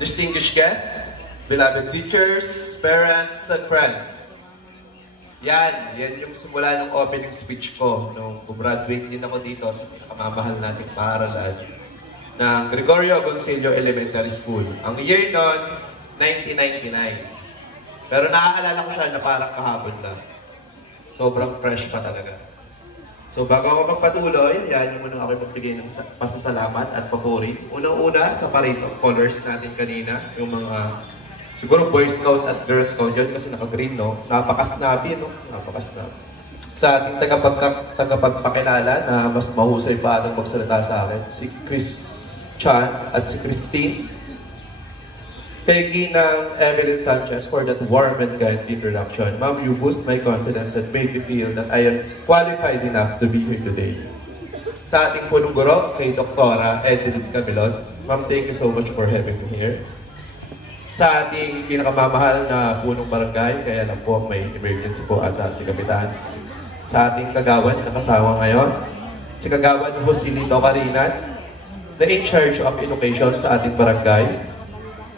distinguished guests, beloved teachers, parents, and friends. Yan yung simula ng opening speech ko nung graduate din ako dito sa pinakamamahal nating paaralan ng Gregorio Agoncillo Elementary School. Ang year nun, 1999. Pero naaalala ko siya na parang kahapon lang. Sobrang fresh pa talaga. So bago ako magpatuloy, yan yung munang ako magbigay ng pasasalamat at papuri. Unang-una sa parade of colors natin kanina, yung mga siguro Boy Scout at Girl Scout yun kasi naka-green, no? Napakasnabi, no? Napakasnabi. Sa ating tagapagpakilala na mas mahusay pa atang magsalita sa akin, si Chris Chan at si Christine. Peggy ng Evelyn Sanchez for that warm and kind introduction. Ma'am, you boost my confidence and made me feel that I am qualified enough to be here today. Sa ating punong guro, kay Doktora Edeline Camilon, ma'am, thank you so much for having me here. Sa ating pinakamamahal na punong barangay, kaya lang po may emergency po ata si Kapitan. Sa ating kagawad na kasama ngayon, si Kagawad Justinito Carinan, na in charge of education sa ating barangay.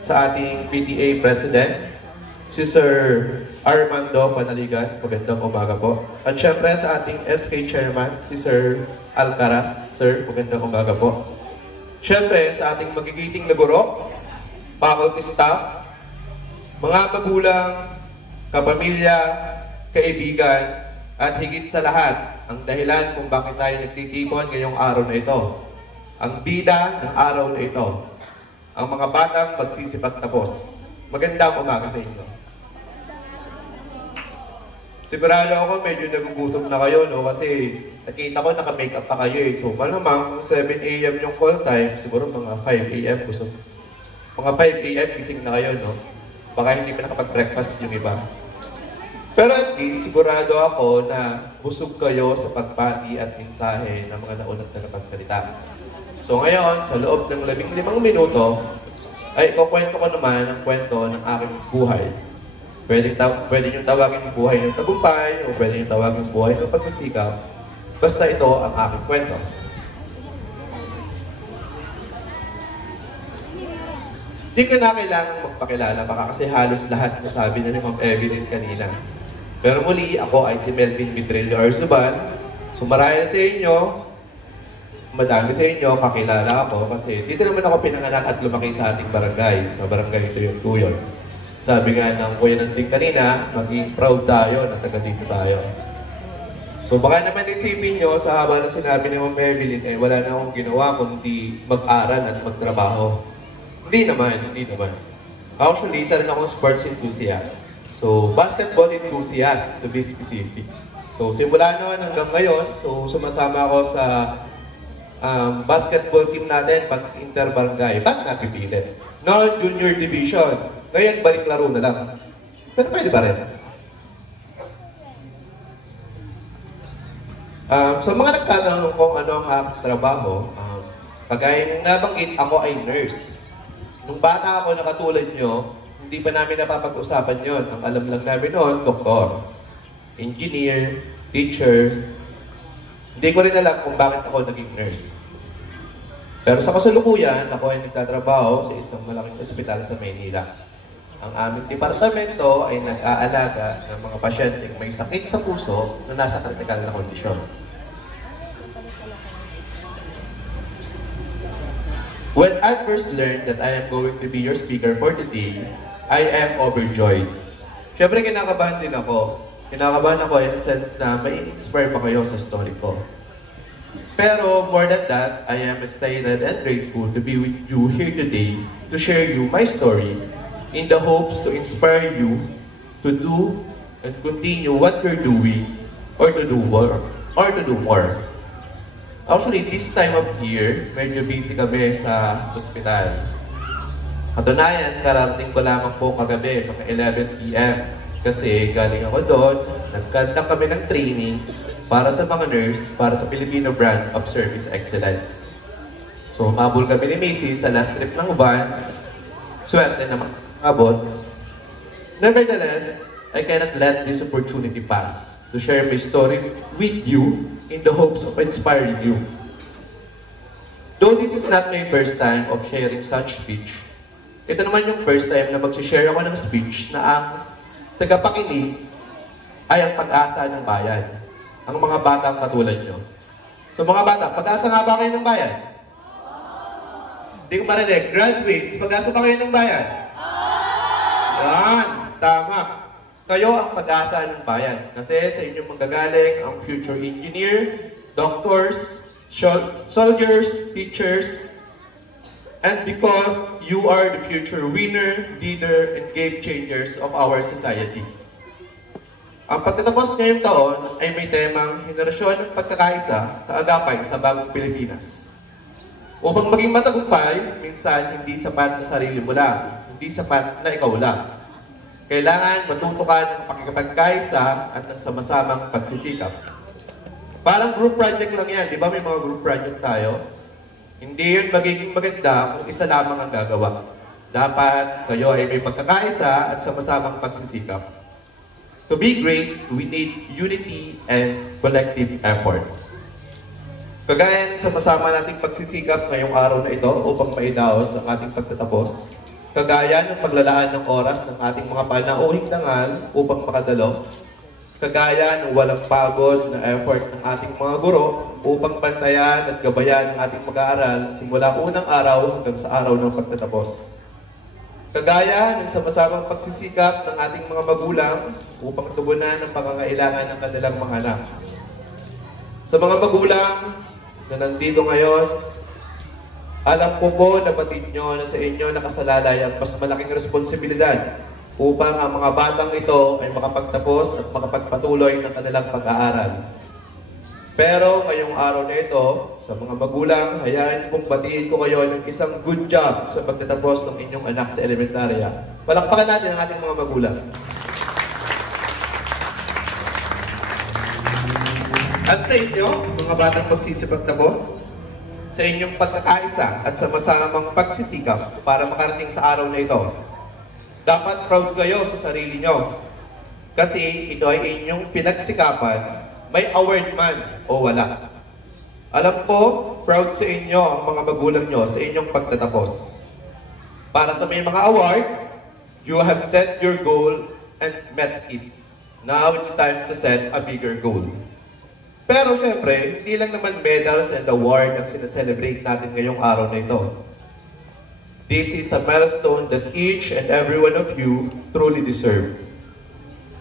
Sa ating PTA President, si Sir Armando Panaligan, magandang umaga po. At syempre sa ating SK Chairman, si Sir Alcaraz. Sir, magandang umaga po. Syempre sa ating magigiting na guro, faculty staff, mga magulang, kapamilya, kaibigan, at higit sa lahat, ang dahilan kung bakit tayo nagtitipon ngayong araw na ito. Ang bida ng araw na ito. Ang mga batang magsisipagtapos. Magandang umaga sa inyo. Sigurado ako medyo nagugutom na kayo, no? Kasi nakita ko naka-makeup pa kayo eh. So malamang 7 AM yung call time, siguro mga 5 AM gusto. Mga 5 AM gising na kayo, no? Baka hindi pa nakapag-breakfast yung iba. Pero at least, sigurado ako na busog kayo sa pagpati at mensahe ng mga naunang tagapagsalita. So ngayon, sa loob ng 15 minuto, ay ikukwento ko naman ang kwento ng aking buhay. Pwede nyo tawagin yung buhay ng tagumpay, o pwede nyo tawagin yung buhay ng pagsisikap. Basta ito ang aking kwento. Di ka na kailangang magpakilala, baka kasi halos lahat nasabi na ni Ma'am Evelyn kanina. Pero muli, ako ay si Melvin Vidrillo Arzuban. So marahil sa inyo, madami sa inyo, kakilala ako kasi dito naman ako pinanganak at lumaki sa ating barangay, sa barangay Tuyong-Tuyon. Sabi nga ng kuya ng kanina, maging proud tayo na taga dito tayo. So baka naman isipin nyo, sa haba na sinabi ni Ma'am Evelyn, eh wala na akong ginawa kundi mag-aral at magtrabaho. Hindi naman. Actually, isa rin akong sports enthusiast. So, basketball enthusiast to be specific. So, simula noon hanggang ngayon, so sumasama ako sa basketball team natin pag interbarangay. Ba't napipilit? No, junior division. Ngayon, balik laro na lang. Pero pwede pa rin. Sa mga nagtatanong kung ano ang aking trabaho, kagaya ng nabanggit, ako ay nurse. Nung bata ako na katulad nyo, hindi pa namin napapag-usapan yon. Ang alam lang namin noon, doktor, engineer, teacher. Hindi ko rin alam kung bakit ako naging nurse. Pero sa kasalukuyan, ako ay nagtatrabaho sa isang malaking ospital sa Maynila. Ang aming departamento ay nag-aalaga ng mga pasyenteng may sakit sa puso na nasa kritikal na kondisyon. When I first learned that I am going to be your speaker for today, I am overjoyed. Siyempre, kinakabahan din ako. Kinakabahan ako in the sense na may inspire pa kayo sa story ko. Pero more than that, I am excited and grateful to be with you here today to share you my story in the hopes to inspire you to do and continue what you're doing or to do more. Actually, this time of year, medyo busy kami sa ospital. Katunayan, karating ko lamang po kagabi, mga 11 PM. Kasi galing ako doon, nagkanta kami ng training para sa mga nurse, para sa Filipino Brand of Service Excellence. So, umabol kami ni Macy sa last trip ng van. Swerte na makabot. Nevertheless, I cannot let this opportunity pass to share my story with you in the hopes of inspiring you. Though this is not my first time of sharing such speech, Ito naman yung first time na mag-share ako ng speech na ang tagapakinig ay ang pag-asa ng bayan. Ang mga batang katulad nyo. So mga bata, pag-asa nga ba kayo ng bayan? Hindi ko marinig. Graduates, pag-asa ba kayo ng bayan? Yan, tama. Kayo ang pag-asa ng bayan. Kasi sa inyong manggagaling ang future engineer, doctors, soldiers, teachers, and because you are the future winner, leader, and game changers of our society. Ang pagtatapos ngayong taon ay may temang henerasyon ng pagkakaisa, kaagapay sa bagong Pilipinas. Upang maging matagumpay, minsan hindi sapat na sarili mo lang, hindi sapat na ikaw lang. Kailangan matuto ka ng pakikipagkaisa at ng sama-samang pagsisikap. Parang group project lang yan, di ba may mga group project tayo? Hindi yun magiging maganda kung isa lamang ang gagawa. Dapat kayo ay may pagkakaisa at sama-samang pagsisikap. To be great, we need unity and collective effort. Kagaya ng sama-sama nating pagsisikap ngayong araw na ito upang maidaos ang ating pagtatapos, kagaya ng paglalaan ng oras ng ating mga panauhing dangal upang makadalo, kagaya ng walang pagod na effort ng ating mga guro upang bantayan at gabayan ang ating mag-aaral simula unang araw hanggang sa araw ng pagtatapos. Kagaya ng sama-samang pagsisikap ng ating mga magulang upang tugunan ang pangangailangan ng kanilang mga anak. Sa mga magulang na nandito ngayon, alam ko po na batid nyo na sa inyo nakasalalay ang mas malaking responsibilidad upang ang mga batang ito ay makapagtapos at makapagpatuloy ng kanilang pag-aaral. Pero ngayong araw na ito, sa mga magulang, hayaan kong batiin ko kayo ng isang good job sa pagtatapos ng inyong anak sa elementarya. Palakpakan natin ang ating mga magulang. At sa inyo, mga batang pagsisipagtapos, sa inyong pagkakaisa at sama-samang pagsisikap para makarating sa araw na ito, dapat proud kayo sa sarili nyo. Kasi ito ay inyong pinagsikapan, may award man o wala. Alam ko, proud sa inyo ang mga magulang nyo sa inyong pagtatapos. Para sa may mga award, you have set your goal and met it. Now it's time to set a bigger goal. Pero syempre, hindi lang naman medals and award ang sinaselebrate natin ngayong araw na ito. This is a milestone that each and every one of you truly deserve.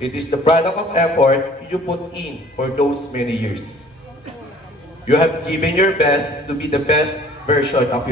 It is the product of effort you put in for those many years. You have given your best to be the best version of yourself.